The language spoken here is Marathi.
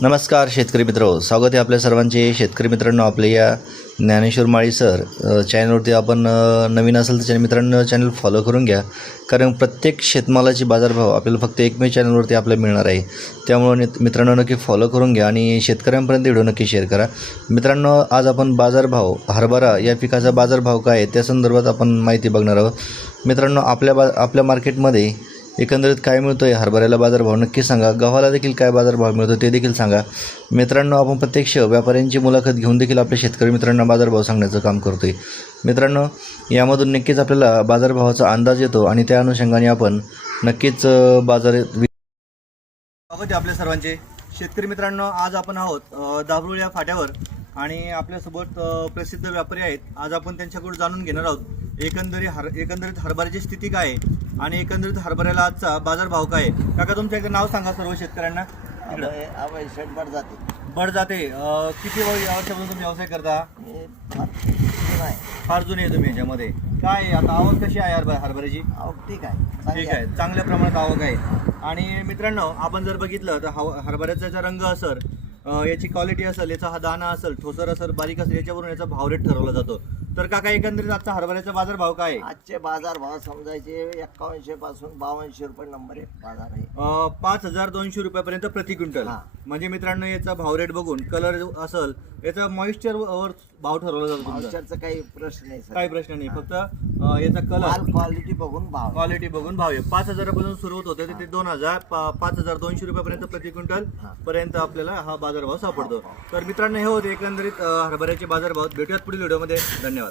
नमस्कार शेतकरी मित्र, स्वागत आहे आपल्या सर्वांचे. शेतकरी मित्रांनो, आपल्या या ज्ञानेश्वर माळी सर चॅनलवरती आपण नवीन असेल तर मित्रांनो चॅनल फॉलो करून घ्या. कारण प्रत्येक शेतमालाची बाजारभाव आपल्याला फक्त एकमेव चॅनलवरती आपल्याला मिळणार आहे. त्यामुळे मित्रांनो नक्की फॉलो करून घ्या आणि शेतकऱ्यांपर्यंत व्हिडिओ नक्की शेअर करा. मित्रांनो, आज आपण बाजारभाव हरभरा या पिकाचा बाजारभाव काय आहे त्या संदर्भात आपण माहिती बघणार आहोत. मित्रांनो, आपल्या मार्केटमध्ये एकंदरीत काय मिळतो आहे, हरभऱ्याला बाजारभाव नक्की सांगा. गव्हाला देखील काय बाजारभाव मिळतो ते देखील सांगा. मित्रांनो, आपण प्रत्यक्ष व्यापाऱ्यांची मुलाखत घेऊन देखील आपल्या शेतकरी मित्रांना बाजारभाव सांगण्याचं काम करतो आहे. मित्रांनो, यामधून नक्कीच आपल्याला बाजारभावाचा अंदाज येतो आणि त्या अनुषंगाने आपण नक्कीच स्वागत आहे आपल्या सर्वांचे. शेतकरी मित्रांनो, आज आपण आहोत दाभरुळ या फाट्यावर आणि आपल्यासोबत प्रसिद्ध व्यापारी आहेत. आज आपण त्यांच्याकडून जाणून घेणार आहोत एकंदरीत हरभऱ्याची स्थिती काय आहे आणि एकंदरीत हरभऱ्याला आजचा बाजारभाव काय आहे. काका, तुमचं एकदा नाव सांगा सर्व शेतकऱ्यांना. बडजाते. किती वर्षापासून तुम्ही व्यवसाय करता? फार जुने आहे तुम्ही याच्यामध्ये. काय आता आवक कशी आहे हरभऱ्याची? आवक ठीक आहे, चांगल्या प्रमाणात आवक आहे. आणि मित्रांनो, आपण जर बघितलं तर हरभऱ्याचा रंग असेल, याची क्वालिटी असेल, याचा हा दाना असेल, ठोसर असेल, बारीक असेल, याच्यावरून याचा भाव रेट ठरवला जातो. तर काका, एकंदरीत आजचा हरभऱ्याचा बाजार भाव काय आहे? आजचे बाजार भाव समजायचे 5100 पासून 5200 रुपये नंबर एक बाजार आहे. 5200 रुपयापर्यंत प्रति क्विंटल. म्हणजे मित्रांनो, याचा भाव रेट बघून कलर असेल, याचा मॉइश्चर वर भाव ठरवला जातो. मॉइश्चरचा काही प्रश्न नाही, काही प्रश्न नाही, फक्त याचा कलर क्वालिटी बघून भाव आहे. 5000 पासून सुरुवात होते ते 5200 रुपयापर्यंत प्रति क्विंटल पर्यंत आपल्याला हा बाजारभाव सापडतो. तर मित्रांनो, हे होते एकंदरीत हरभऱ्याचे बाजारभाव. भेटूयात पुढील व्हिडिओमध्ये. धन्यवाद.